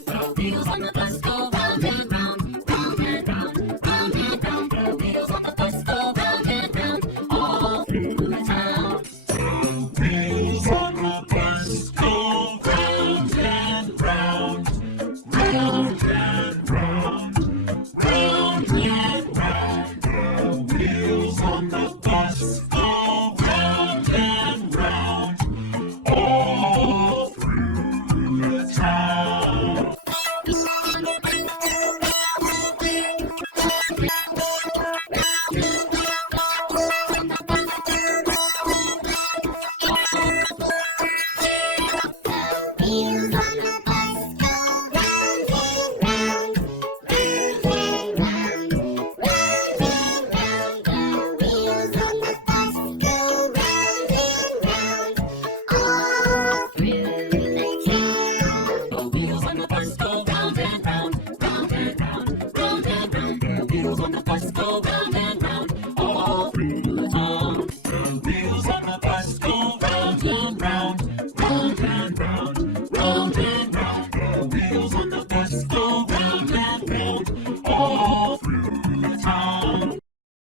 The wheels on the bus go round and round, round and round, round and round. The wheels on the bus go round and round, all through the town. The wheels on the bus go round and round, round and round, round and round. The wheels on the bus go round and round, all through the town. Wheels on the bus go round and round, round and round, round and round. The wheels on the bus go round and round, all through the town. The wheels on the bus go round and round, round and round, round and round. The wheels on the bus go round and